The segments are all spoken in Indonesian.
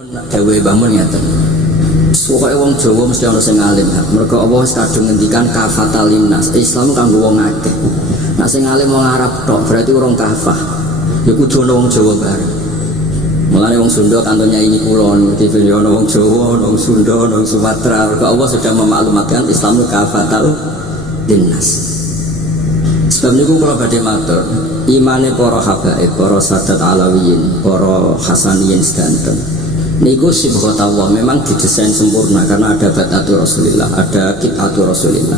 Dewe bangun ngeten. Pokoke wong Jawa mesti ana sing alim. Mergo Allah wis kadung ngendikan kafatal linnas. Islam kanggo wong akeh. Nek sing alim wong Arab tok berarti urung kafah. Ya kudu ana wong Jawa bareng. Mulane wong Sunda kantonnya ini kulon, iki ana wong Jawa, ana wong Sunda, ana wong Sumatera. Mergo Allah sudah memaklumatkan Islam kafatal linnas. Sebab niku kula badhe matur, imane para habaib, para sadat alawiyin, para hasaniyin sedanten. Niku sibghata Allah memang didesain sempurna karena ada batatu Rasulillah, ada kitatu Rasulillah,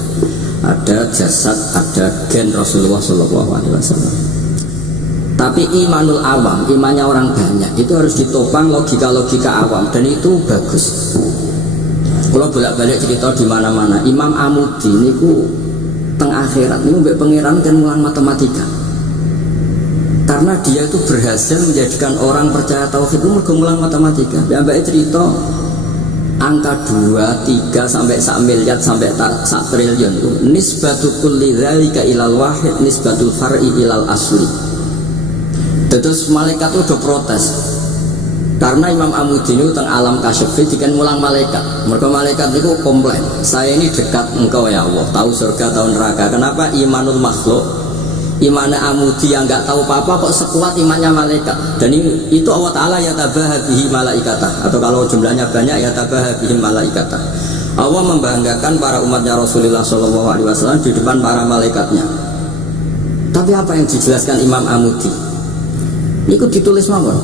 ada jasad, ada gen Rasulullah Shallallahu Alaihi Wasallam. Tapi imanul awam, imannya orang banyak itu harus ditopang logika-logika awam dan itu bagus. Kalau bolak-balik cerita di mana-mana, Imam Amudi niku teng akhirat niku mbek pangeran kan mulang matematika. Karena dia itu berhasil menjadikan orang percaya tauhid itu mergumulan matematika. Mbak cerita angka 2, 3 sampai 1 miliar sampai 1 triliun itu nisbatu kulli dzalika ilal wahid nisbatul far'i ilal asli. Terus malaikat itu udah protes karena Imam Amudi itu teng alam kasyafi dikan mulang malaikat. Mereka malaikat itu komplain, saya ini dekat engkau ya Allah, tahu surga tahu neraka. Kenapa imanul makhluk imannya Amudi yang nggak tahu apa-apa kok sekuat imannya malaikat? Dan itu Allah Ta'ala ya tabahabihi malaikatah, atau kalau jumlahnya banyak ya tabahabihi malaikatah. Allah membanggakan para umatnya Rasulullah SAW di depan para malaikatnya. Tapi apa yang dijelaskan Imam Amudi? Itu ditulis mawon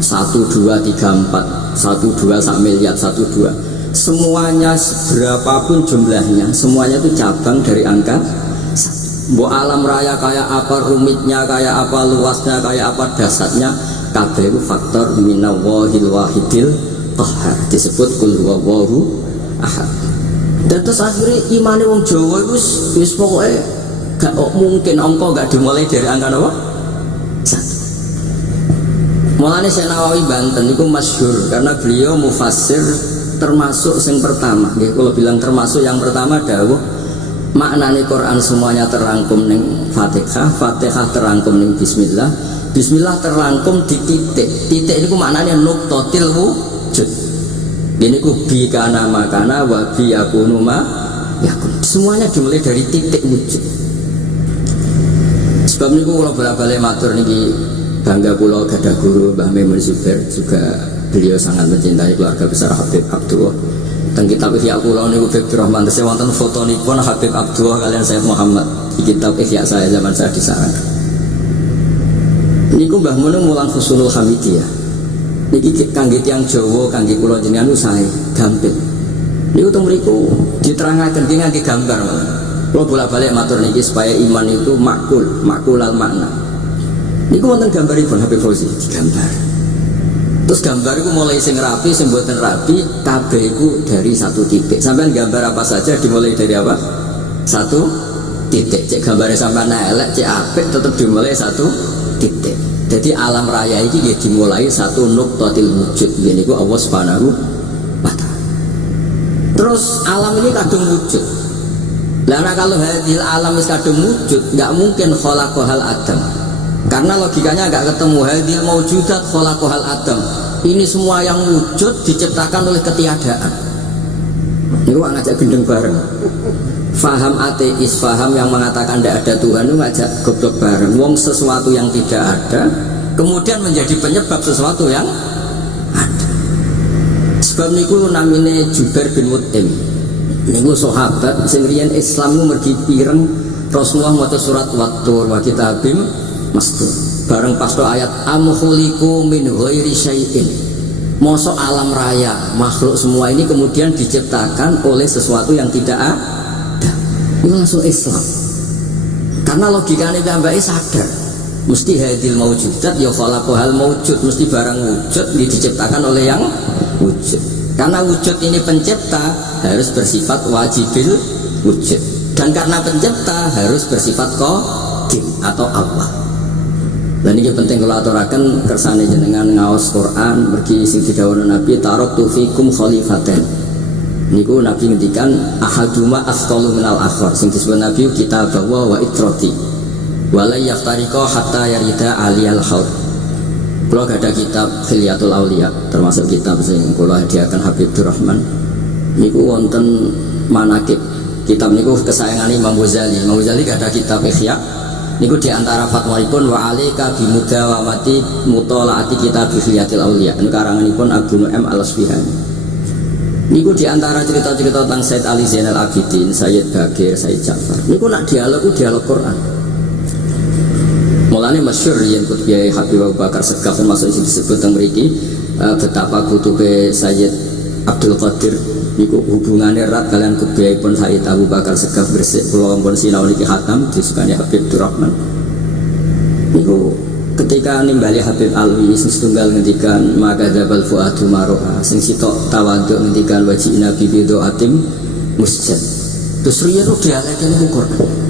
1, 2, 3, 4 1, 2, 1 miliar 1, 2 semuanya berapapun jumlahnya semuanya itu cabang dari angka. Mbok alam raya kayak apa rumitnya, kayak apa luasnya, kayak apa dasarnya, kabeh itu faktor minallahil wahidil qahhar, disebut kul huwallahu ahad. Dan terus akhirnya imane wong Jawa itu wis pokoke gak mungkin angka gak dimulai dari angka apa? 1. Mulane Syekh Nawawi Banten itu masyhur karena beliau mufassir termasuk yang pertama. Nggih kula bilang termasuk yang pertama dawuh maknane Quran semuanya terangkum ning Fatihah, Fatihah terangkum ning Bismillah, Bismillah terangkum di titik. Titik niku maknane nuqtatil wujud. Ini ku bi kana makana wa bi yakunu ma yakun. Semuanya dimulai dari titik wujud. Sebab niku kula bolak-balik matur niki bangga kula gadah guru Mbah Maimun Zubair, juga beliau sangat mencintai keluarga besar Habib Abdullah. Teng kitab Ihya kula niku Fikri Rahman tesih wonten fotonipun Habib Abdullah kalian Sayyid Muhammad di kitab Ihya saya zaman saya di Sarang. Niku Mbah Mun mulang Husnul Hamidiyah. Niki kangge tiyang Jawa, kangge kula jenengan usahe gampil. Niku teng mriku diterangaken ki ngangge gambar. Kula bolak-balik matur niki supaya iman itu makulal makna. Niku wonten gambaripun Habib Fauzi digambar. Terus gambar itu mulai sing rapi, sing mboten rapi, kabeh itu dari 1 titik. Sampean gambar apa saja dimulai dari apa? 1 titik. Cek gambarnya sampean elek, cek apik tetap dimulai 1 titik. Jadi alam raya ini dia dimulai 1 nuqtatil wujud. Ini ku Allah Subhanahu wa ta'ala. Terus alam ini kadung wujud. Lah kalau hadil alam is kadung wujud, nggak mungkin khalaqahal adam. Karena logikanya agak ketemu hadil maujudat khalaqahal adam. Ini semua yang wujud diciptakan oleh ketiadaan. Ini gua ngajak gendeng bareng. Faham ateis, faham yang mengatakan tidak ada Tuhan itu ngajak goblok bareng. Wong sesuatu yang tidak ada kemudian menjadi penyebab sesuatu yang ada. Sebab niku namine Jubair bin Mut'im. Niku sahabat sing riyen Islam ku mergi pireng Rasulullah maca surat Wat-Tur wa kitabim mastur. Bareng pas ayat am khuliqu min ghairi syai'in. Mosok alam raya, makhluk semua ini kemudian diciptakan oleh sesuatu yang tidak ada. Itu langsung Islam. Karena logikanya mbak sadar, mesti hadil maujudat ya khalaqahal maujud, mesti barang wujud diciptakan oleh yang wujud. Karena wujud ini pencipta harus bersifat wajibil wujud. Dan karena pencipta harus bersifat qadim atau Allah. Dan ini penting kalau aturakan kersane jenengan ngaos Quran pergi sing didhawuhna Nabi taraktu fikum khalifaten. Niku Nabi ngendikan ahaduma afdalu minal akhar. Sing disebut Nabi kitabah wa itrati. Wala yaftariqa hatta yarida aliyal haud. Kalau gak ada kitab Khilyatul Auliya, termasuk kitab sing kula hadiahkan Habib Durrahman. Niku wonten manakib. Kitab niku kesayangan Imam Ghazali. Imam Ghazali gak ada kitab Ihya. Niku diantara fatwaipun wa alaika bimudawamati mutolaati kitab Khilyatul Auliya. Niku karanganipun Abu Nu'aim Al-Asfihani. Niku diantara cerita-cerita tentang Said Ali Zainal Abidin, Sayyid Bagir, Sayyid Ja'far. Niku nak dialog Quran. Mulane masyhur yen kutbiyai Habib Abu Bakar Segaf termasuk sing disebut teng mriki betapa kutube Sayyid Abdul Qadir niku hubungannya erat kalian kutbiyaipun Sayyid Abu Bakar Segaf Gresik kula ampun sinau niki khatam disukani Habib Durrahman. Niku ketika nimbali Habib Alwi sing setunggal ngendikan maka jabal fuadu maroha sing sitok tawaduk ngendikan wajina bibido atim musjad. Terus riyen dialeke niku Quran.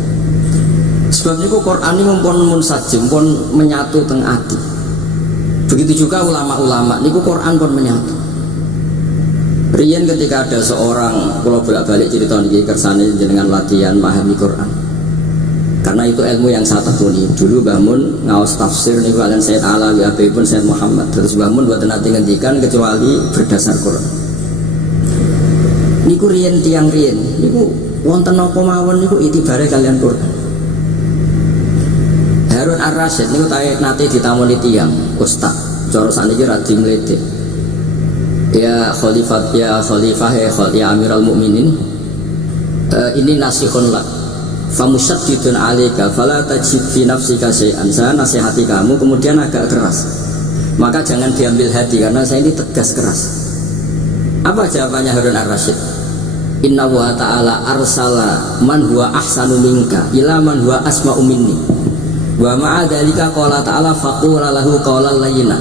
Sebab itu Quran ini mumpun munsajim, pun menyatu teng ati. Begitu juga ulama-ulama, niku Quran pun menyatu. Riyen ketika ada seorang, kalau bolak-balik cerita niki kersane jenengan latihan memahami Quran. Karena itu ilmu yang saya tekuni. Dulu Mbah Mun ngaos tafsir niku kalian Sayyid Alawi pun Sayyid Muhammad. Terus Mbah Mun mboten nate ngendikan kecuali berdasar Quran. Niku riyen tiang riyen, niku wonten napa mawon niku itibare kalian Quran. Harun Ar-Rasyid niku nate ditamoni tiyang ustaz cara saniki ra dimlete. Ya khalifah ya Amirul Mukminin, ini nasihun lak famusyaddidun alaika fala tajid fi nafsika syai'an. Saya nasihati kamu kemudian agak keras, maka jangan diambil hati karena saya ini tegas keras. Apa jawabannya Harun Ar-Rasyid? Inna wa ta'ala arsala man huwa ahsanu minka ila man huwa asma'u minni wa ma'adhalika qala ta'ala faqula lahu qawlan layyina.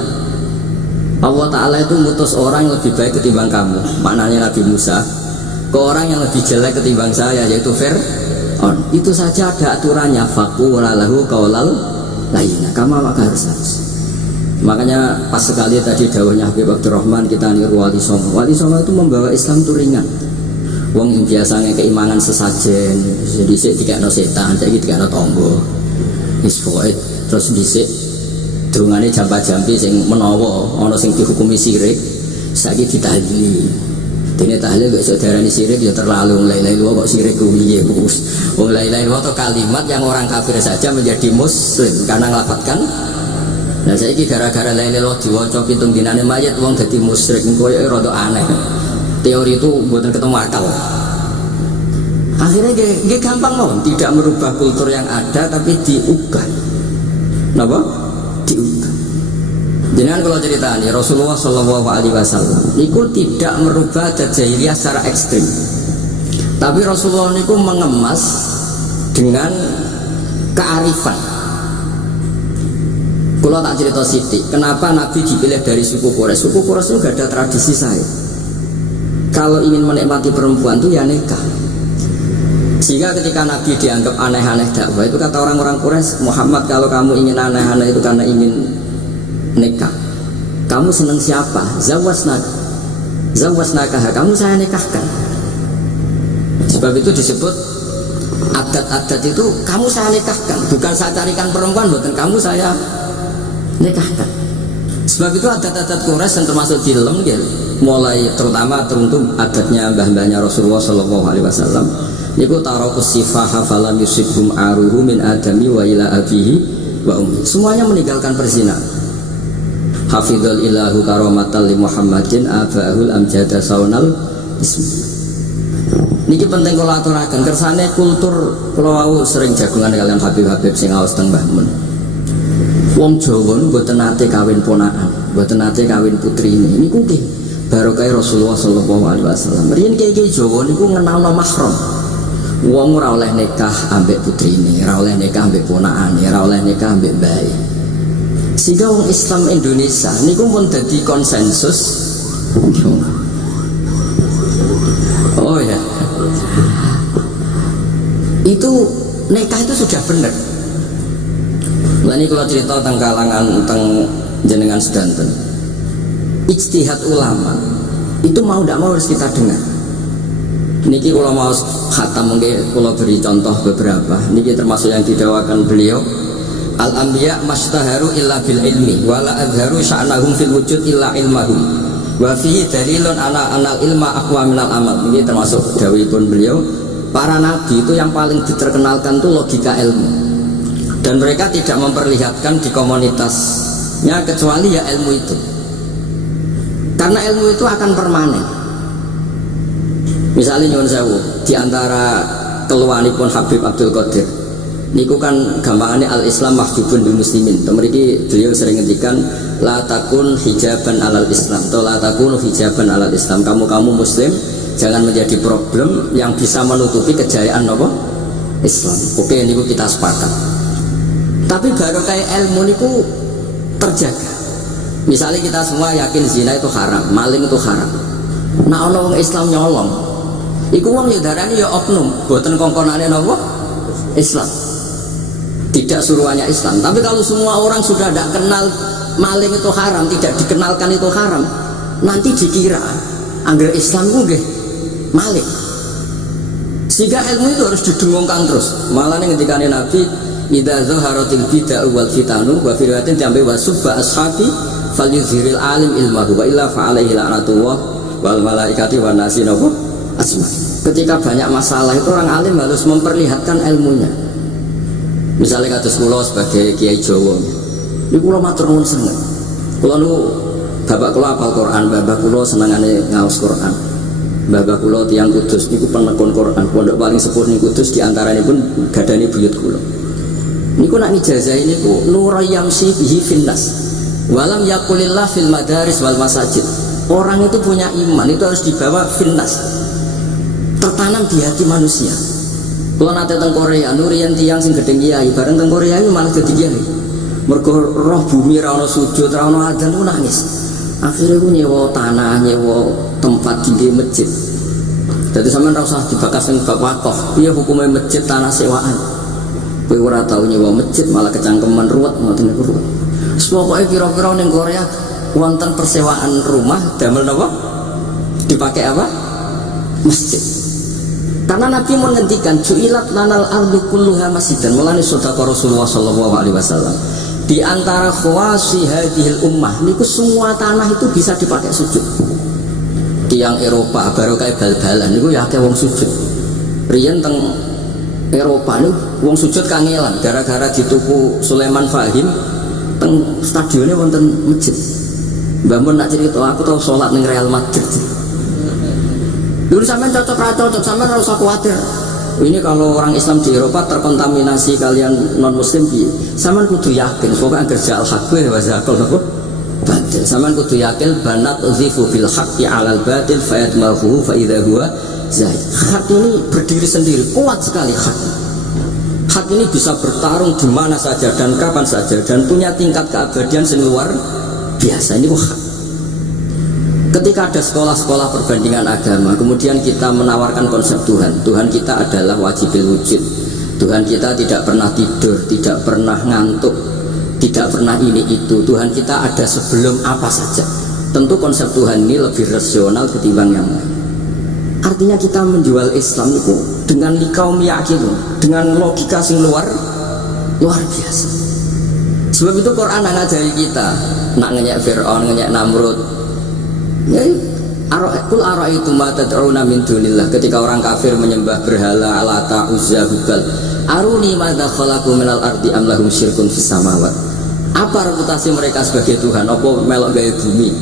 Allah Ta'ala itu mutus orang yang lebih baik ketimbang kamu, maknanya Nabi Musa, ke orang yang lebih jelek ketimbang saya, yaitu Fir'aun. Itu saja ada aturannya, faqula lahu qawlan layyina, kamu maka harus. Makanya pas sekali tadi dawahnya Habib Abdurrahman kita niru Wali Songo. Wali Songo itu membawa Islam itu ringan. Wong yang biasanya keimangan sesajen, dhisik dikekno setan, saiki dikekno tangga. Terus dhisik drungane jampa-jampi sing menawa ana sing dihukumi sirik saiki ditahlili. Dene tahlil kok iso diarani sirik ya terlalu la ilaha illallah kok sirik ku piye Bos. Wong la ilaha illallah itu kalimat yang orang kafir saja menjadi muslim karena ngelafadzkan. Nah saiki gara-gara la ilaha illallah diwaca pitung dinane mayit wong dadi musyrik koyo rada aneh. Teori itu mboten ketemu akal. Akhirnya dia gampang loh, tidak merubah kultur yang ada tapi diubah. Kenapa? Diubah. Jangan kalau cerita nih Rasulullah SAW niku tidak merubah adat jahiliyah secara ekstrim, tapi Rasulullah niku mengemas dengan kearifan. Kalau tak cerita Siti, kenapa Nabi dipilih dari suku Quraisy? Suku Quraisy itu gak ada tradisi saya. Kalau ingin menikmati perempuan itu ya nikah. Sehingga ketika Nabi dianggap aneh-aneh dakwah itu kata orang-orang Quraisy, Muhammad kalau kamu ingin aneh-aneh itu karena ingin nikah, kamu senang siapa? Zawasnaka, kamu saya nikahkan. Sebab itu disebut adat-adat itu kamu saya nikahkan, bukan saya carikan perempuan, bukan kamu saya nikahkan. Sebab itu adat-adat Quraisy yang termasuk film gitu, mulai terutama teruntuk adatnya mbah-mbahnya Rasulullah SAW. Niku tarakus sifaha falam yusibhum aruhu min adami wa ila abihi wa ummi. Semuanya meninggalkan perzina. Hafidhul ilahu karamatan li Muhammadin abahul amjada saunal ismi. Niki penting kula aturaken kersane kultur kula wau sering jagungan kalian Habib-habib sing aos teng Mbah Mun. Wong Jawa mboten nate kawin ponakan, mboten nate kawin putrine. Niku nggih barokah Rasulullah sallallahu alaihi wasallam. Riyen kiai-kiai Jawa niku ngenalno mahram. Wong ora oleh nikah ambek putrine, ora oleh nikah ambek ponakane, ora oleh nikah ambek bae. Sehingga wong Islam Indonesia niku pun dadi konsensus. Oh ya. Itu nikah itu sudah benar. Lah ini kalau cerita tentang kalangan tentang jenengan sedanten. Ijtihad ulama itu mau tidak mau harus kita dengar. Niki kalau mau khatam mungkin kalau beri contoh beberapa. Niki termasuk yang didawakan beliau Al-anbiya mastaharu illa bil ilmi wala adharu sya'nahum fil wujud illa ilmahum wa fihi dalilun ala anal ilma aqwa minal amal. Ini termasuk dawuhipun beliau, para nabi itu yang paling diterkenalkan itu logika ilmu, dan mereka tidak memperlihatkan di komunitasnya kecuali ya ilmu itu, karena ilmu itu akan permanen. Misalnya nyuwun sewu, di antara keluhanipun Habib Abdul Qadir niku kan gampangannya al-Islam mahjubun bil muslimin. Mriki beliau sering ngendikan la takun hijaban alal Islam atau la takunu hijaban alal Islam. Kamu muslim jangan menjadi problem yang bisa menutupi kejayaan apa? Islam. Oke, niku kita sepakat. Tapi baru kayak ilmu niku terjaga. Misalnya kita semua yakin zina itu haram, maling itu haram. Nah ana wong Islam nyolong, iku wong ya darani ya oknum, boten kongkonane napa? Islam. Tidak suruhannya Islam. Tapi kalau semua orang sudah tidak kenal maling itu haram, tidak dikenalkan itu haram, nanti dikira angger Islam itu nggih maling. Sehingga ilmu itu harus didengungkan terus. Malah nih ketika Nabi idza zaharatil bid'ah wal fitanu wa fi riwayatin jambi wa subba ashabi falyuzhiril alim ilmahu wa illa fa alaihi la'natullah wal malaikati wan nasi asma. Ketika banyak masalah itu orang alim harus memperlihatkan ilmunya. Misalnya kados kula sebagai kiai Jawa, ini kula matur nuwun sanget. Kula nu bapak kula hafal Quran, bapak kula senengane ngaos Quran. Bapak kula tiyang Kudus niku penekun Quran. Pondok paling sepuh ning Kudus diantaranipun gadani buyut kula. Niku nak ijazah niku nurayamsi bihi finnas. Walam yaqulillah fil madaris wal masajid. Orang itu punya iman itu harus dibawa finnas, tertanam di hati manusia. Kalau nanti teng Korea, nurian tiang sing gedeng kiai, bareng teng Korea itu malah jadi kiai. Mergo roh bumi ra ono sujud, ra ono adzan ku nangis. Akhirnya ku nyewa tanah, nyewa tempat di masjid. Jadi sampean ra usah dibakas sing bab wakaf. Piye hukume masjid tanah sewaan? Kowe ora tau nyewa masjid malah kecangkeman ruwet ngoten niku ruwet. Pokoke pira-pira ning Korea wonten persewaan rumah damel napa? Dipakai apa? Masjid. Karena Nabi menghentikan ju'ilat lanal ardu kulluha masjidan. Mulane sedekah Rasulullah sallallahu alaihi wasallam. Di antara khawasi hadhil ummah niku semua tanah itu bisa dipakai sujud. Tiang Eropa baru kayak bal-balan niku ya akeh wong sujud. Riyen teng Eropa niku wong sujud kangelan gara-gara dituku Sulaiman Fahim teng stadionnya wonten masjid. Mbah mun nak cerita aku tau salat ning Real Madrid. Dulu sampean cocok, sampean harus khawatir. Ini kalau orang Islam di Eropa terkontaminasi kalian non Muslim, sampean kudu yakin. Pokoknya kerja al haq ya bahasa kalau batil. Sampean kudu yakin banat uzifu bil haqqi alal batil fayadmahu fa idza huwa zaid. Hak ini berdiri sendiri, kuat sekali hak. Hak ini bisa bertarung di mana saja dan kapan saja dan punya tingkat keabadian yang luar biasa. Ini hak. Ketika ada sekolah-sekolah perbandingan agama, kemudian kita menawarkan konsep Tuhan. Tuhan kita adalah wajibil wujud. Tuhan kita tidak pernah tidur, tidak pernah ngantuk, tidak pernah ini itu. Tuhan kita ada sebelum apa saja. Tentu konsep Tuhan ini lebih rasional ketimbang yang lain. Artinya kita menjual Islam itu dengan likaum yakin, dengan logika sing luar biasa. Sebab itu Quran ngajari kita nak ngenyek Fir'aun, ngenyek Namrud. Ya, kul ara'aitu ma tad'una min dunillah. Ketika orang kafir menyembah berhala Lata, Uzza, Hubal, aruni madza khalaqu minal ardi am lahum syirkun fis samawat. Apa reputasi mereka sebagai Tuhan? Apa melok gawe bumi?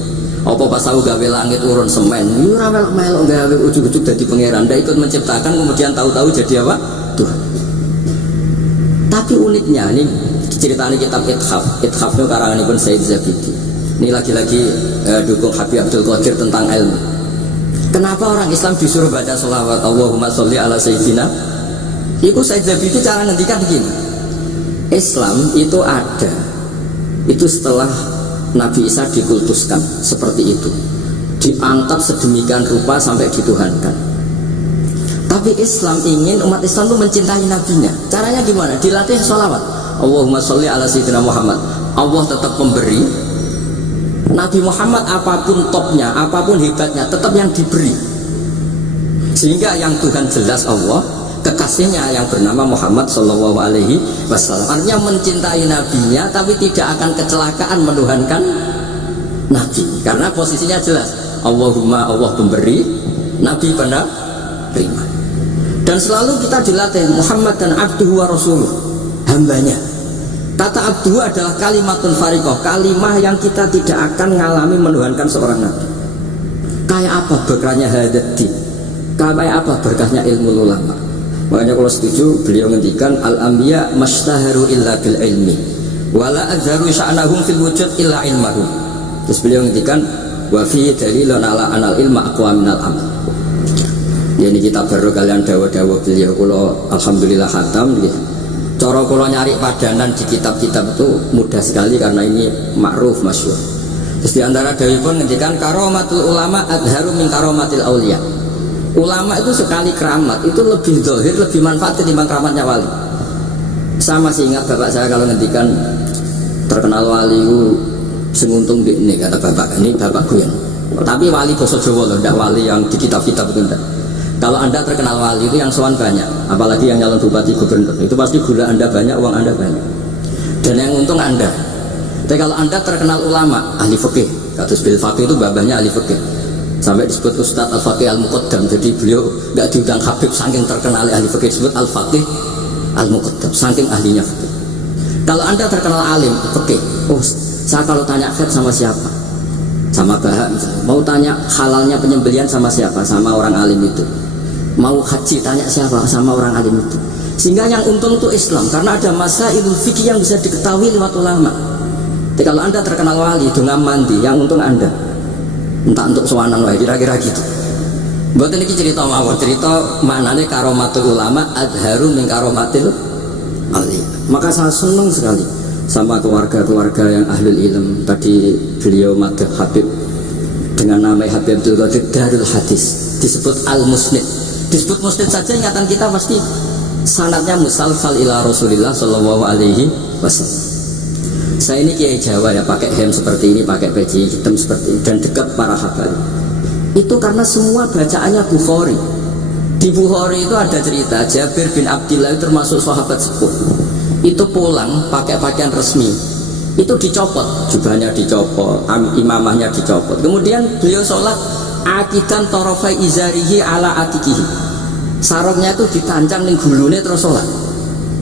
Apa pas tahu gawe langit urun semen? Ora melok gawe ujug-ujug dadi pangeran. Ndak ikut menciptakan kemudian tahu-tahu jadi apa? Tuhan. Tapi uniknya ini ceritanya kitab Ithaf itu karanganipun Said Zabidi. Ini lagi-lagi dukung Habib Abdul Qadir tentang ilmu. Kenapa orang Islam disuruh baca sholawat Allahumma sholli ala sayyidina? Itu Said Zabidi cara ngendikan begini. Islam itu ada, itu setelah Nabi Isa dikultuskan seperti itu, diangkat sedemikian rupa sampai dituhankan. Tapi Islam ingin umat Islam itu mencintai nabinya. Caranya gimana? Dilatih sholawat Allahumma sholli ala sayyidina Muhammad. Allah tetap memberi. Nabi Muhammad apapun topnya, apapun hebatnya, tetap yang diberi. Sehingga yang Tuhan jelas Allah, kekasihnya yang bernama Muhammad Shallallahu Alaihi Wasallam. Artinya mencintai nabinya, tapi tidak akan kecelakaan menuhankan nabi, karena posisinya jelas. Allahumma, Allah pemberi, nabi penerima. Dan selalu kita dilatih Muhammad dan abduhu wa rasuluh, hambanya. Kata abduhu adalah kalimatun fariqah, kalimah yang kita tidak akan mengalami menuhankan seorang nabi. Kayak apa berkahnya hadati, kayak apa berkahnya ilmu ulama. Makanya kalau setuju beliau ngendikan al-anbiya mastaharu illa bil ilmi wala azharu sya'nahum fil wujud illa ilmahum. Terus beliau ngendikan wa fi dalilun ala anal ilma aqwa minal amal. Ini kita baru kalian dawa-dawa beliau kula alhamdulillah khatam nggih. Cara kula nyari padanan di kitab-kitab itu mudah sekali karena ini ma'ruf masyhur. Terus di antara dawuhipun ngendikan karamatul ulama adharu min karamatil auliya. Ulama itu sekali keramat itu lebih zahir, lebih manfaat ketimbang keramatnya wali. Saya masih ingat bapak saya kalau ngendikan terkenal wali itu sing untung ini kata bapak, ini bapakku ya. Tapi wali basa Jawa loh, tidak wali yang di kitab-kitab itu enggak. Kalau anda terkenal wali itu yang sowan banyak, apalagi yang nyalon bupati gubernur, itu pasti gula anda banyak, uang anda banyak, dan yang untung anda. Tapi kalau anda terkenal ulama, ahli fikih, kata bil fakih itu babahnya ahli fikih, sampai disebut Ustadz Al-Faqih Al-Muqaddam. Jadi beliau nggak diundang Habib saking terkenal ahli fikih, disebut Al-Faqih Al-Muqaddam saking ahlinya fikih. Kalau anda terkenal alim fikih, oh saya kalau tanya khat sama siapa? Sama Bahak misalnya. Mau tanya halalnya penyembelihan sama siapa? Sama orang alim itu. Mau haji tanya siapa? Sama orang alim itu. Sehingga yang untung itu Islam, karena ada masailul fikih yang bisa diketahui lewat ulama. Jadi kalau anda terkenal wali dengan mandi, yang untung anda entah untuk sowanan wae, kira-kira gitu. Mboten iki cerita mawon, cerita maknane karomatul ulama adharu min karomatil ali. Maka saya senang sekali sama keluarga-keluarga yang ahlul ilm. Tadi beliau madhab Habib dengan nama Habib Abdul Qadir Darul Hadis, disebut Al-Musnid. Disebut musnid saja ingatan kita pasti sanadnya musalsal ila Rasulillah Shallallahu Alaihi Wasallam. Saya ini kiai Jawa ya, pakai hem seperti ini, pakai peci hitam seperti ini, dan dekat para habaib. Itu karena semua bacaannya Bukhari. Di Bukhari itu ada cerita Jabir bin Abdillah termasuk sahabat sepuh. Itu pulang pakai pakaian resmi, itu dicopot, jubahnya dicopot, imamahnya dicopot. Kemudian beliau sholat akidan torofai izarihi ala atikihi. Sarungnya itu ditancang ning gulune terus sholat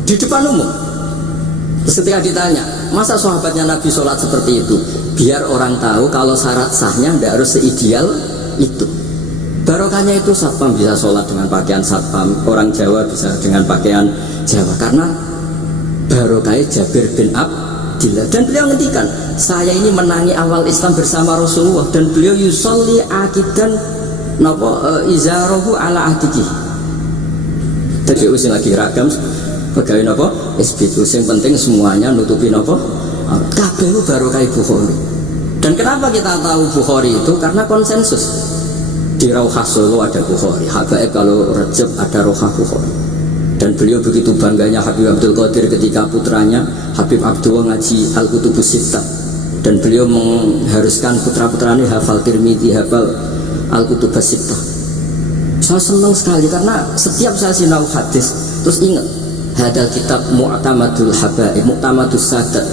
di depan umum. Terus ketika ditanya, masa sahabatnya Nabi sholat seperti itu? Biar orang tahu kalau syarat sahnya tidak harus seideal itu. Barokahnya itu satpam bisa sholat dengan pakaian satpam, orang Jawa bisa dengan pakaian Jawa, karena barokahnya Jabir bin Abdillah. Dan beliau ngendikan, saya ini menangi awal Islam bersama Rasulullah, dan beliau yusolli akidan izarahu ala atiki. Jadi usia lagi ragam pegawai nopo SBT, yang penting semuanya nutupi nopo kabeh barokah Bukhari. Dan kenapa kita tahu Bukhari itu? Karena konsensus. Di Rauhah Solo ada Bukhari, Habaib kalau Rejab ada Rauhah Bukhari. Dan beliau begitu bangganya Habib Abdul Qadir ketika putranya Habib Abdullah ngaji Al-Kutubus Sittah, dan beliau mengharuskan putra-putranya hafal Tirmidzi, hafal Al-Kutubus Sittah. Saya senang sekali karena setiap saya sinau hadis terus ingat hadal kitab mu'tamadul habaib, mu'tamadus sadat,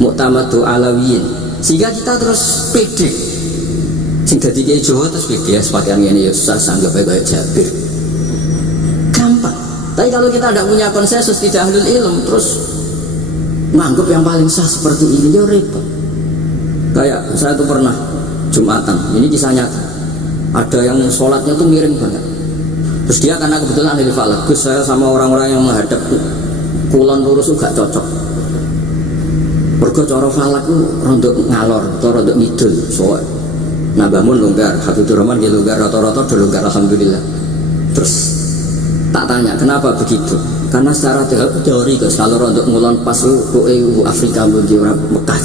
mu'tamadul alawiyin, sehingga kita terus pede. Sing dadi kiai Jawa terus pede ya, sepakaian ini ya susah sanggap kayak Jabir, gampang. Tapi kalau kita tidak punya konsensus, tidak ahlul ilm, terus nganggep yang paling sah seperti ini, ya repot. Kayak saya tuh pernah Jumatan, ini kisah nyata, ada yang sholatnya tuh miring banget. Terus dia karena kebetulan ahli falak, Gus saya sama orang-orang yang menghadap kulon lurus juga cocok. Mergo cara falak itu rontok ngalor, atau rontok ngidul, soal. Nah bangun longgar, Habibur Rahman dia longgar, rata-rata udah longgar alhamdulillah. Terus tak tanya kenapa begitu? Karena secara teori Gus kalau rontok ngulon pas itu Afrika di orang Mekah.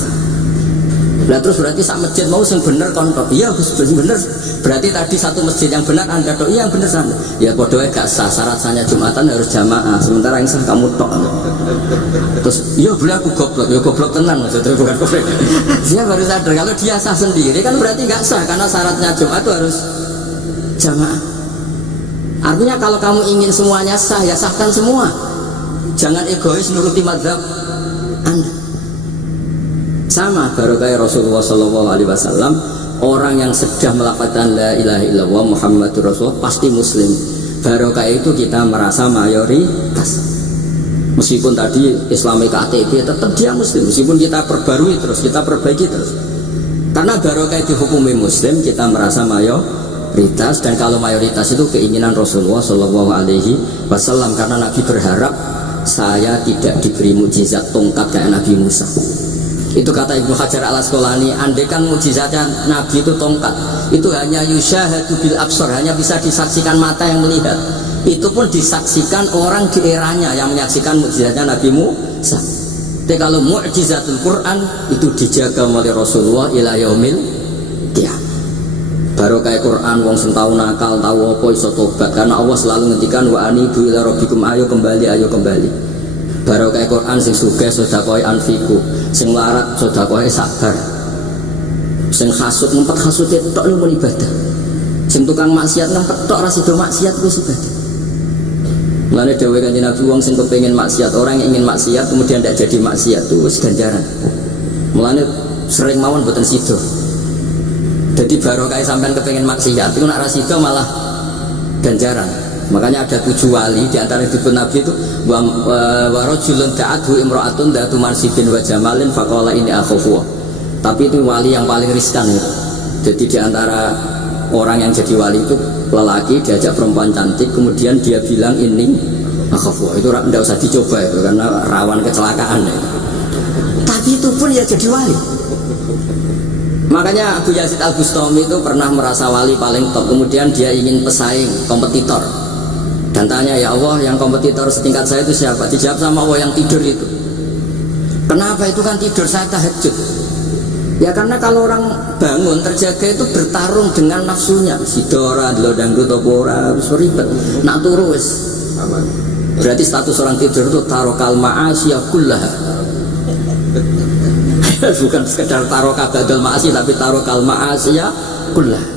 Nah terus berarti sak masjid mau yang bener kontok. Iya Gus bener. Berarti tadi satu masjid yang benar anda tok, iya yang benar sana. Ya bodohnya gak sah, syarat sahnya Jumatan harus jamaah, sementara yang sah kamu tok. Terus iya boleh aku goblok, ya goblok tenan maksudnya, bukan goblok. Dia baru sadar kalau dia sah sendiri kan berarti gak sah, karena syaratnya Jumat itu harus jamaah. Artinya kalau kamu ingin semuanya sah, ya sahkan semua. Jangan egois nuruti mazhab Anda. Sama barokah Rasulullah SAW, orang yang sudah melafazkan la ilaha illallah Muhammadur Rasulullah pasti muslim. Barokah itu kita merasa mayoritas. Meskipun tadi Islami KTP tetap dia muslim, meskipun kita perbarui terus, kita perbaiki terus. Karena barokah itu hukumi muslim, kita merasa mayoritas. Dan kalau mayoritas itu keinginan Rasulullah SAW, karena Nabi berharap saya tidak diberi mukjizat tongkat kayak Nabi Musa. Itu kata Ibnu Hajar Al Asqalani, andaikan mukjizatnya Nabi itu tongkat, itu hanya yusyahadu bil absar, hanya bisa disaksikan mata yang melihat. Itu pun disaksikan orang di eranya yang menyaksikan mukjizatnya Nabi Musa. Tapi kalau mukjizatul Quran itu dijaga oleh Rasulullah ila yaumil qiyamah. Barokah Quran wong sing tau nakal, tau apa iso tobat, karena Allah selalu ngendikan wa anibu ila rabbikum, ayo kembali, ayo kembali. Barokah Quran sing sugih sedekah anfiku, sing larat sedekah sabar, sing hasud ngempet hasude tok lu ibadah, sing tukang maksiat ngempet tok ra sido maksiat wis ibadah. Mulane dawuh Kanjeng Nabi, wong sing kepengin maksiat, orang yang ingin maksiat kemudian tidak jadi maksiat itu wis ganjaran. Mulane sering mawon boten sida. Jadi barokah sampean kepengin maksiat itu nek ra sida malah ganjaran. Makanya ada 7 wali di antara dipun Nabi itu wa rajulun ta'adhu imra'atun datu mansibin wa jamalin faqala ini akhafu. Tapi itu wali yang paling riskan itu. Jadi di antara orang yang jadi wali itu lelaki diajak perempuan cantik, kemudian dia bilang ini akhafu. Itu tidak usah dicoba itu karena rawan kecelakaan itu. Tapi itu pun ya jadi wali. Makanya Abu Yazid Al-Bustami itu pernah merasa wali paling top, kemudian dia ingin pesaing kompetitor dan tanya, ya Allah, yang kompetitor setingkat saya itu siapa? Dijawab sama Allah, yang tidur itu. Kenapa? Itu kan tidur, saya tahajud. Ya karena kalau orang bangun terjaga itu bertarung dengan nafsunya. Sidora, dangdut, topora, ribet. Nak turu wis aman. Berarti status orang tidur itu tarokal ma'asiyah kullaha. Bukan sekedar tarokal badal ma'asiyah, tapi tarokal ma'asiyah kullaha.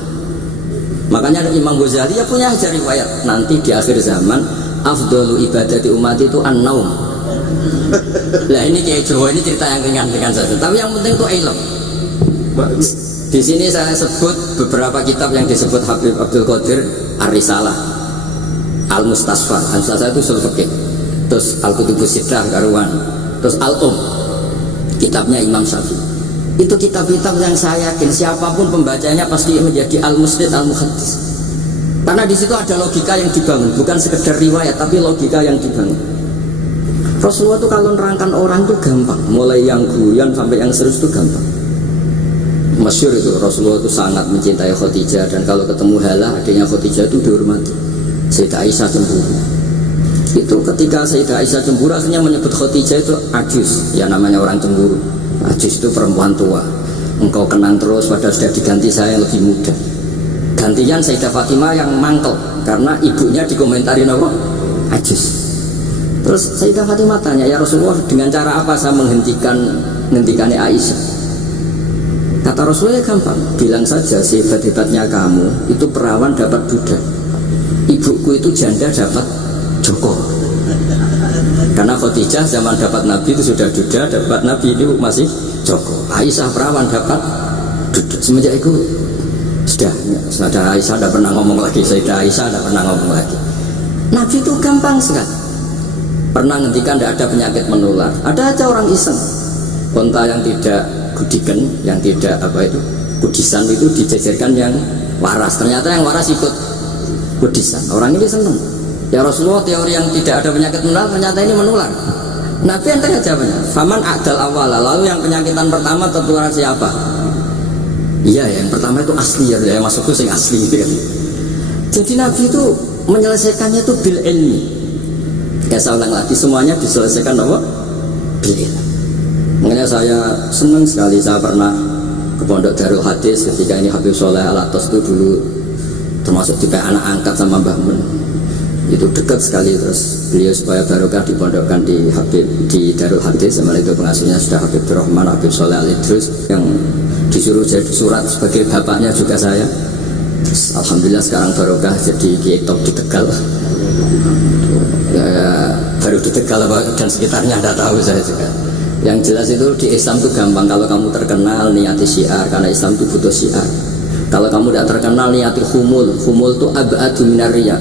Makanya ada Imam Ghazali ya punya ajar riwayat, nanti di akhir zaman afdalu ibadati umat itu an-naum. Lah ini kayak Jawa, ini cerita yang ringan-ringan saja, tapi yang penting itu ilmu. Di sini saya sebut beberapa kitab yang disebut Habib Abdul Qadir Ar-Risalah, Al-Mustasfa. Al-Mustasfa itu usul fikih, terus Al-Kutubus Sittah karuan, terus kitabnya Imam Syafi'i. Itu kitab-kitab yang saya yakin siapapun pembacanya pasti menjadi al-musnid al-muhaddis. Karena di situ ada logika yang dibangun, bukan sekedar riwayat, tapi logika yang dibangun. Rasulullah itu kalau nerangkan orang itu gampang, mulai yang guyon sampai yang serius itu gampang. Masyhur itu Rasulullah itu sangat mencintai Khadijah, dan kalau ketemu Halah adiknya Khadijah itu dihormati. Sayyidah Aisyah cemburu. Itu ketika Sayyidah Aisyah cemburu akhirnya menyebut Khadijah itu ajus, ya namanya orang cemburu. Ajus itu perempuan tua. Engkau kenang terus padahal sudah diganti saya yang lebih muda. Gantian Sayyidah Fatimah yang mangkel karena ibunya dikomentarin apa? Ajus. Terus Sayyidah Fatimah tanya, ya Rasulullah, dengan cara apa saya menghentikannya Aisyah? Kata Rasulullah, gampang, bilang saja sehebat-hebatnya kamu itu perawan dapat budak, ibuku itu janda dapat joko. Karena Khadijah zaman dapat Nabi itu sudah duda, dapat Nabi itu masih joko. Aisyah perawan dapat duda. Semenjak itu sudah Aisyah tidak pernah ngomong lagi, Sayyidah Aisyah tidak pernah ngomong lagi. Nabi itu gampang sekali. Pernah ngendikan tidak ada penyakit menular. Ada aja orang iseng, unta yang tidak gudikan, yang tidak kudisan itu dijejerkan yang waras. Ternyata yang waras ikut kudisan. Orang ini senang. Ya Rasulullah, teori yang tidak ada penyakit menular ternyata ini menular. Nabi enteng jawabnya, faman adal awal, lalu yang penyakitan pertama tertular siapa? Iya, yang pertama itu asli, ya yang masukku sing asli gitu kan. Jadi Nabi itu menyelesaikannya itu bil ilmi. Ya saya ulang lagi, semuanya diselesaikan apa? Bil ilmi. Makanya saya senang sekali, saya pernah ke Pondok Darul Hadis ketika ini Habib Soleh Al-Atos itu dulu termasuk juga anak angkat sama Mbah Mun. Itu dekat sekali, terus beliau supaya barokah dipondokkan di Darul Hadis. Zaman itu pengasuhnya sudah Habib Rahman, Habib Soleh Al-Idrus, yang disuruh jadi surat sebagai bapaknya juga saya. Alhamdulillah sekarang barokah jadi kitab di Tegal. Ya, baru di Tegal dan sekitarnya tidak tahu saya juga. Yang jelas itu di Islam itu gampang. Kalau kamu terkenal niati syiar, karena Islam itu butuh syiar. Kalau kamu tidak terkenal niati humul. Humul itu ab'adu minar riya.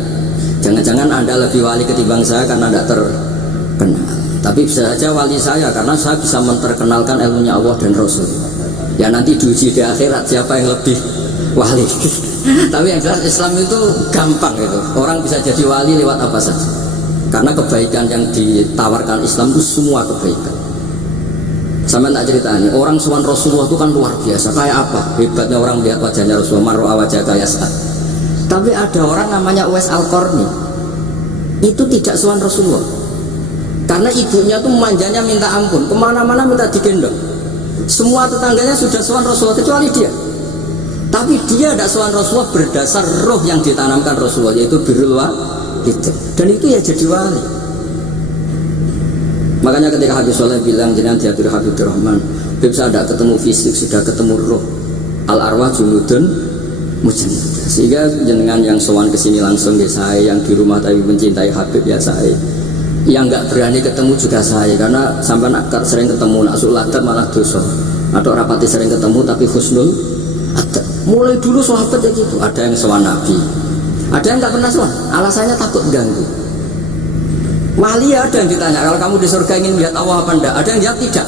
Jangan-jangan Anda lebih wali ketimbang saya karena tidak terkenal. Tapi bisa saja wali saya karena saya bisa memperkenalkan ilmunya Allah dan Rasul. Ya nanti diuji di akhirat siapa yang lebih wali. Tapi yang jelas Islam itu gampang itu. Orang bisa jadi wali lewat apa saja. Karena kebaikan yang ditawarkan Islam itu semua kebaikan. Sama tak ceritanya, orang sowan Rasulullah itu kan luar biasa. Kayak apa? Hebatnya orang melihat wajahnya Rasulullah, mar'a wajah kayak saat. Tapi ada orang namanya Uwais Al-Qarni. Itu tidak sowan Rasulullah. Karena ibunya tuh manjanya minta ampun, kemana-mana minta digendong. Semua tetangganya sudah sowan Rasulullah kecuali dia. Tapi dia tidak sowan Rasulullah berdasar roh yang ditanamkan Rasulullah, yaitu birrul walidain. Dan itu ya jadi wali. Makanya ketika Habib Soleh bilang jenengan diatur Habibur Rahman, Habib saya tidak ketemu fisik, sudah ketemu roh. Al arwah junudun mujannah. Sehingga jenengan yang sowan kesini langsung ya saya, yang di rumah tapi mencintai Habib ya saya, yang nggak berani ketemu juga saya, karena sampai nak sering ketemu nak suladat malah dosa. Atau rapati sering ketemu tapi husnul ada. Mulai dulu sahabat ya gitu. Ada yang sowan Nabi, ada yang nggak pernah sowan, alasannya takut ganggu. Wali ada yang ditanya, kalau kamu di surga ingin melihat Allah apa enggak? Ada yang jawab tidak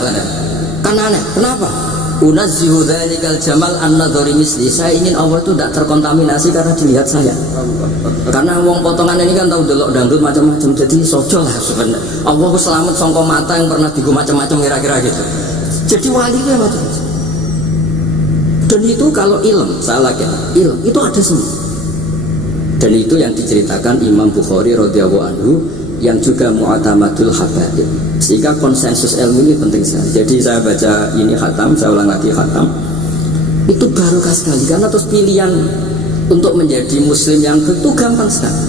kan aneh. Kenapa? Unazzihu dzalikal jamal an-nadhari misli. Saya ingin Allah itu tidak terkontaminasi karena dilihat saya. Karena wong potongan ini kan tahu delok dangdut macam-macam, jadi sojo lah sebenarnya. Allah selamat songko mata yang pernah digu macam-macam kira-kira gitu. Jadi wali itu yang macam. Dan itu kalau ilm, saya lagi ilm itu ada semua. Dan itu yang diceritakan Imam Bukhari radhiyallahu anhu, yang juga mu'atamadul habaib. Sehingga konsensus ilmu ini penting sekali. Jadi saya baca ini khatam, saya ulang lagi khatam. Itu barokah sekali karena terus pilihan untuk menjadi muslim yang itu gampang sekali.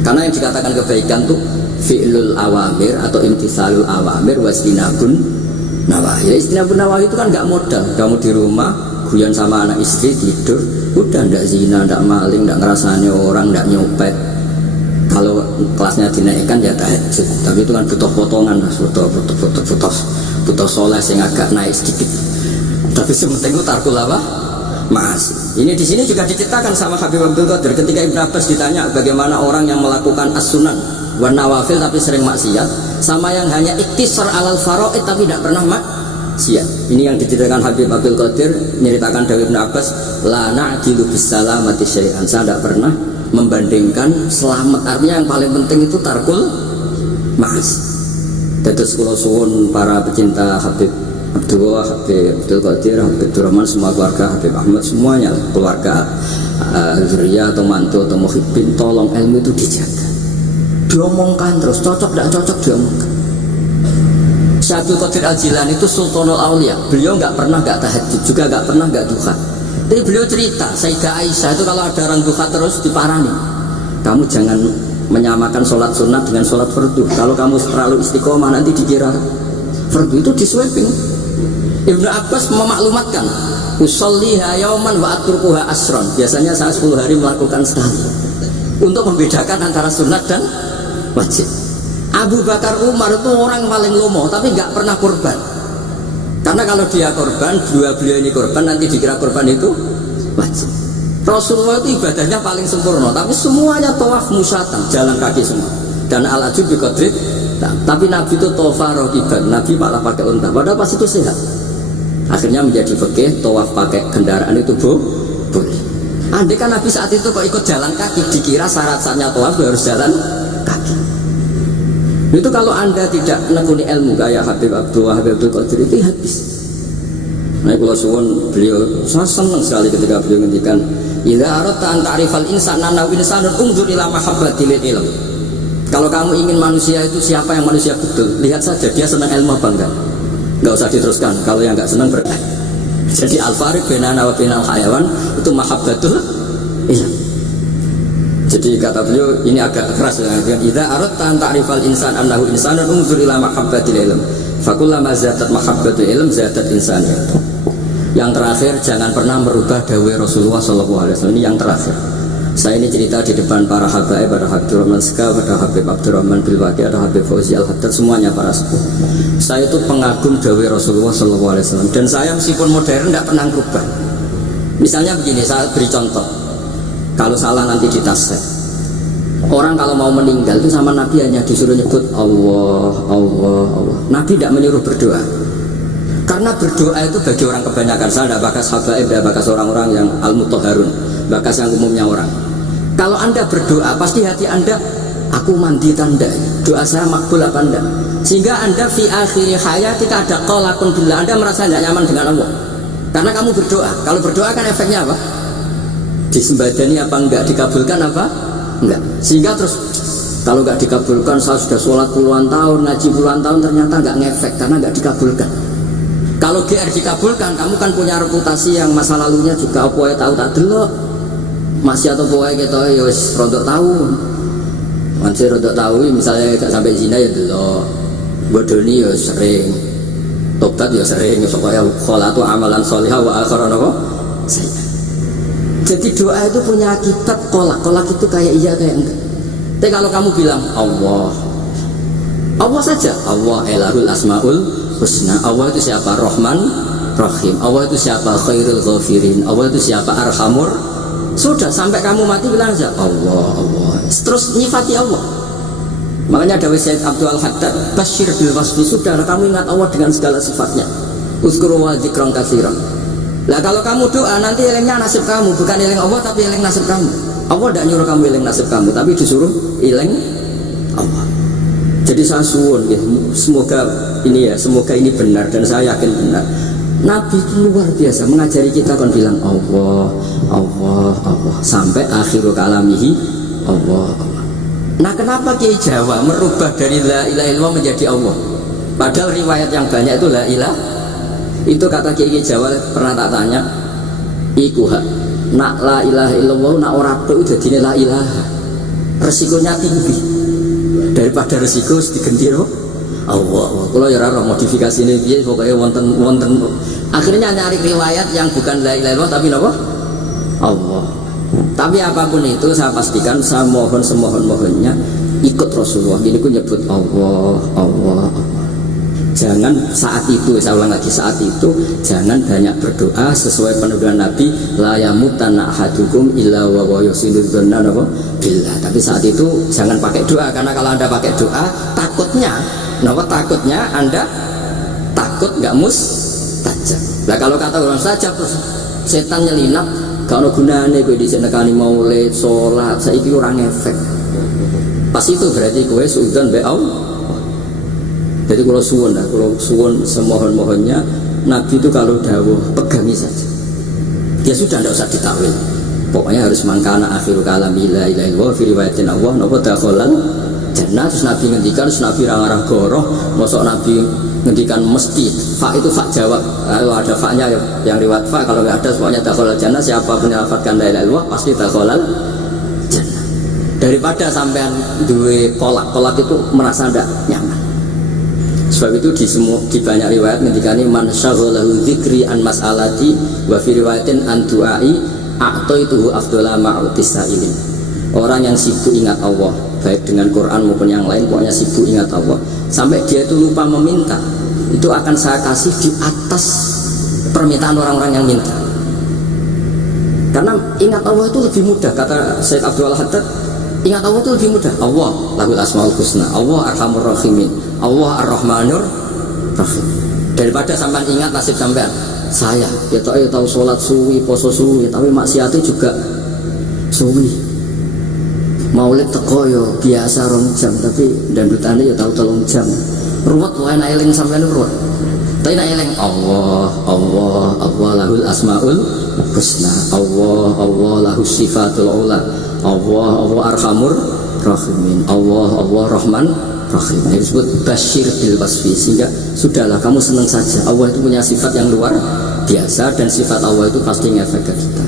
Karena yang dikatakan kebaikan itu fi'lul awamir atau imtithalul awamir wastinabun nawahi. Istinabun nawahi itu kan nggak modal. Kamu di rumah guyon sama anak istri tidur, udah ndak zina, ndak maling, ndak ngerasani orang, ndak nyopet. Kalau kelasnya dinaikkan ya tahajud, tapi itu kan butuh potongan, butuh soleh sing agak naik sedikit. Tapi sementing itu tarkul apa? Masih. Ini di sini juga diceritakan sama Habib Abdul Qadir ketika Ibn Abbas ditanya bagaimana orang yang melakukan as-sunan wan nawafil tapi sering maksiat, sama yang hanya iktisar alal faraid tapi tidak pernah maksiat. Ini yang diceritakan Habib Abdul Qadir menceritakan dari Ibn Abbas, la na'dilu bisalamati syai'an. Saya tidak pernah membandingkan selamat, artinya yang paling penting itu tarkul mas. Dados kula suwun para pecinta Habib Abdullah, Habib Abdul Qadir, Habib Abdul Rahman, semua keluarga Habib Ahmad, semuanya keluarga zuriyah atau mantu atau muhibbin, tolong ilmu itu dijaga, diomongkan terus, cocok tidak cocok diomongkan. Syekh Abdul Qadir Al-Jilani itu Sultanul Aulia, beliau nggak pernah nggak tahajud, juga nggak pernah nggak duha. Jadi beliau cerita, Sayyidah Aisyah itu kalau ada orang duha terus diparani, kamu jangan menyamakan sholat sunat dengan sholat fardu. Kalau kamu terlalu istiqomah nanti dikira fardu, itu di sweeping. Ibnu Abbas memaklumatkan, usolliha yauman wa atrukuha asron. Biasanya saya 10 hari melakukan sekali untuk membedakan antara sunat dan wajib. Abu Bakar Umar itu orang paling lomo tapi nggak pernah korban. Karena kalau dia korban, beliau ini korban, nanti dikira korban itu wajib. Rasulullah itu ibadahnya paling sempurna, tapi semuanya tawaf musyatan, jalan kaki semua. Dan al-ajub bi qadri. Tapi Nabi itu tawaf rokiban, Nabi malah pakai unta. Padahal pas itu sehat. Akhirnya menjadi fikih, tawaf pakai kendaraan itu boleh. Andai kan Nabi saat itu kok ikut jalan kaki, dikira syarat-syaratnya tawaf harus jalan kaki. Itu kalau Anda tidak menekuni ilmu kayak Habib Abdullah, Habib Abdul Qadir itu habis. Nah, kalau suwun beliau, saya senang sekali ketika beliau ngendikan, "Idza aradta an ta'rifal insana naw insanun unzur ila mahabbatil ilm." Kalau kamu ingin manusia itu siapa yang manusia betul, lihat saja dia senang ilmu apa enggak. Enggak usah diteruskan. Kalau yang enggak senang jadi al-fariq bainana wa bainal hayawan itu mahabbatul ilm. Jadi kata beliau ini agak keras dengan idza aradta an ta'rifal insan annahu insanun unzur ila mahabbatil ilm. Fakullama zadat mahabbatul ilm zadat insaniyah. Yang terakhir, jangan pernah merubah dawai Rasulullah SAW. Ini yang terakhir. Saya ini cerita di depan para habaib, ada Habib Rahman Sekal, ada Habib Abdurrahman Bilwaki, ada Habib Fauzi Al-Haddad, semuanya para sepuh. Saya itu pengagum dawai Rasulullah SAW. Dan saya meskipun modern tidak pernah merubah. Misalnya begini, saya beri contoh. Kalau salah nanti ditasbih. Orang kalau mau meninggal itu sama Nabi hanya disuruh nyebut Allah, Allah, Allah. Nabi tidak menyuruh berdoa. Karena berdoa itu bagi orang kebanyakan. Saya tidak bakas habaib, tidak bakas orang-orang yang al-mutahharun, bakas yang umumnya orang. Kalau Anda berdoa, pasti hati Anda, aku mandi tanda, doa saya makbul apa enggak? Sehingga Anda fi akhiri hayatika ada qalaqun billah, Anda merasa tidak nyaman dengan Allah. Karena kamu berdoa. Kalau berdoa kan efeknya apa? Disembadani apa enggak, dikabulkan apa? Enggak. Sehingga terus kalau enggak dikabulkan, saya sudah sholat puluhan tahun, ngaji puluhan tahun, ternyata enggak ngefek karena enggak dikabulkan. Kalau GR dikabulkan, kamu kan punya reputasi yang masa lalunya juga apa ya tahu tak delok. Masih atau poe kita ya wis rodok tahu. Masih rodok tahu misalnya gak sampai zina ya delok. Bodoni ya sering. Tobat ya sering, supaya kholatu amalan sholihah wa akhiran apa? Jadi doa itu punya akibat kolak itu kayak iya kayak enggak. Tapi kalau kamu bilang Allah saja, Allah elahul asmaul husna. Allah itu siapa? Rahman, Rahim. Allah itu siapa? Khairul ghafirin. Allah itu siapa? Arhamur. Sudah sampai kamu mati bilang aja Allah, Allah. Terus nyifati Allah. Makanya ada Sayyid Abdul Haddad, Bashir bil wasfi, sudah kamu ingat Allah dengan segala sifatnya. Uzkuru wa dzikran katsiran. Lah kalau kamu doa nanti elengnya nasib kamu, bukan eleng Allah tapi eleng nasib kamu. Allah tidak nyuruh kamu eleng nasib kamu, tapi disuruh eleng Allah. Jadi saya suwun ya, semoga ini benar dan saya yakin benar. Nabi itu luar biasa mengajari kita kan bilang Allah, Allah, Allah sampai akhirul kalamihi Allah, Allah. Nah kenapa Kiai Jawa merubah dari la ilaha illallah menjadi Allah? Padahal riwayat yang banyak itu la ilaha. Itu kata Kiai Jawa pernah tak tanya, iku hak nak la ilaha illallah nak ora tok dadine la ilaha. Resikonya tinggi. Daripada resiko diganti Allah. Kalau ya ora modifikasi ini piye pokoknya wonten. Akhirnya nyari riwayat yang bukan la ilaha illallah tapi napa? Allah. Tapi apapun itu saya pastikan, saya mohon semohon-mohonnya ikut Rasulullah. Gini ku nyebut Allah, Allah, Allah. Jangan saat itu, saya ulang lagi, saat itu jangan banyak berdoa sesuai penuduhan Nabi, la yamutanna ahadukum illa wa yuhsinu dzanna billah. Tapi saat itu jangan pakai doa, karena kalau Anda pakai doa takutnya Anda takut nggak mustajab. Nah kalau kata orang saja terus setan nyelinap, gak ada gunanya gue disenekani maulid, sholat, saiki orang efek. Pas itu berarti gue suudzon be Allah. Jadi kalau suwun semohon-mohonnya Nabi itu kalau dawuh pegangi saja. Ya sudah tidak usah ditakwil. Pokoknya harus mangkana akhirul kalami la ilaha illallah fi riwayatin Allah napa dakhalan jannah. Terus Nabi ngendikan, terus Nabi rangarah goroh, mosok Nabi ngendikan mesti fa itu fa jawab. Kalau ada fa-nya yang riwayat fa, kalau nggak ada pokoknya dakhalal jannah, siapa pun yang lafadzkan la ilaha illallah pasti dakhalal jannah. Daripada sampean duwe kolak itu merasa tidak nyaman. Sebab itu di banyak riwayat ngendikane man syaghalahu dzikri an mas'alati wa fi riwayatin an du'ai a'taituhu afdhala ma'utis sa'ilin. Orang yang sibuk ingat Allah, baik dengan Quran maupun yang lain, pokoknya sibuk ingat Allah sampai dia itu lupa meminta, itu akan saya kasih di atas permintaan orang-orang yang minta. Karena ingat Allah itu lebih mudah, kata Syekh Abdul Haddad, ingat Allah itu lebih mudah. Allah lahul asmaul husna, Allah arhamur rahimin, Allah ar-rahmanur rahim. Daripada sampean ingat nasib sampean, saya ya tahu sholat suwi, poso suwi, tapi maksiatnya juga suwi. Maulid teko yo biasa 2 jam, tapi dandutannya ya tahu 3 jam. Ruwet wae nek eling sampean ruwet. Tapi nek eling Allah, Allah, Allah lahul asmaul husna, Allah, Allah lahus sifatul ula, Allah, Allah arhamur rahimin, Allah, Allah rahman rahim. Ini disebut Bashir bil wasfi. Sehingga sudahlah kamu senang saja. Allah itu punya sifat yang luar biasa dan sifat Allah itu pasti ngefek ke kita.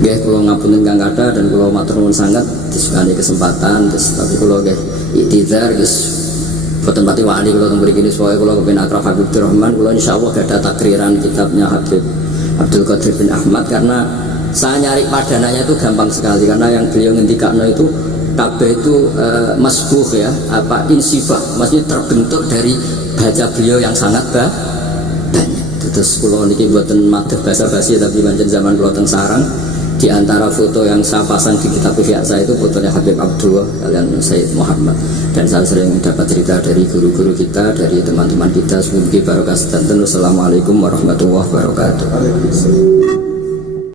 Nggih kula ngapunten kang kathah dan kula matur nuwun sangat disukani kesempatan. Tapi kula nggih iktidar guys. Boten pati wani kula teng mriki niki soalé kula kepengin akrab Habib Abdurrahman. Kula insyaallah gadah takriran kitabnya Habib Abdul Qadir bin Ahmad, karena saya nyari padanannya itu gampang sekali, karena yang beliau ngendikakno itu kabeh itu masbuh ya, insibah, maksudnya terbentuk dari baca beliau yang sangat banyak. Terus kula niki mboten madhep basa-basi, tapi pancen zaman kula teng sarang, di antara foto yang saya pasang di kitab ihya saya itu fotonya Habib Abdullah kalian Sayyid Muhammad. Dan saya sering dapat cerita dari guru-guru kita, dari teman-teman kita. Semoga barokah sedanten. Wassalamualaikum warahmatullahi wabarakatuh.